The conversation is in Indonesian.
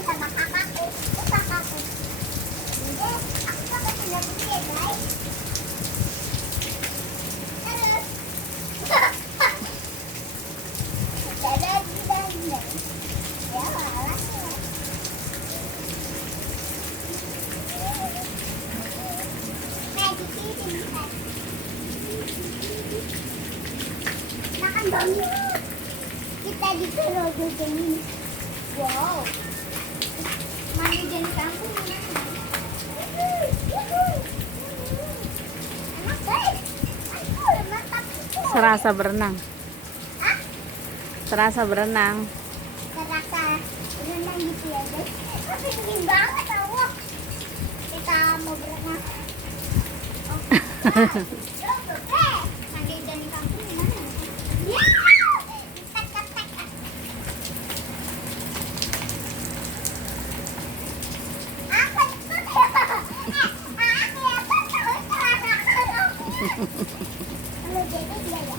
sama kakakku. Itu kakakku. Jadi aku pakai sendal putih ya guys. Terus. Dadah. Ya malah. Nah di sini kan. Makan bami. Kita disuruh begini. Wow. Mandi dari kampung gimana? Enak guys. Aku udah mantap itu. Serasa berenang. Hah? Serasa berenang. Terasa berenang gitu ya guys. Tapi dingin banget tau. Kita mau berenang. Oke. Mandi dari kampung gimana? Ya. Kalau jadi dia ya.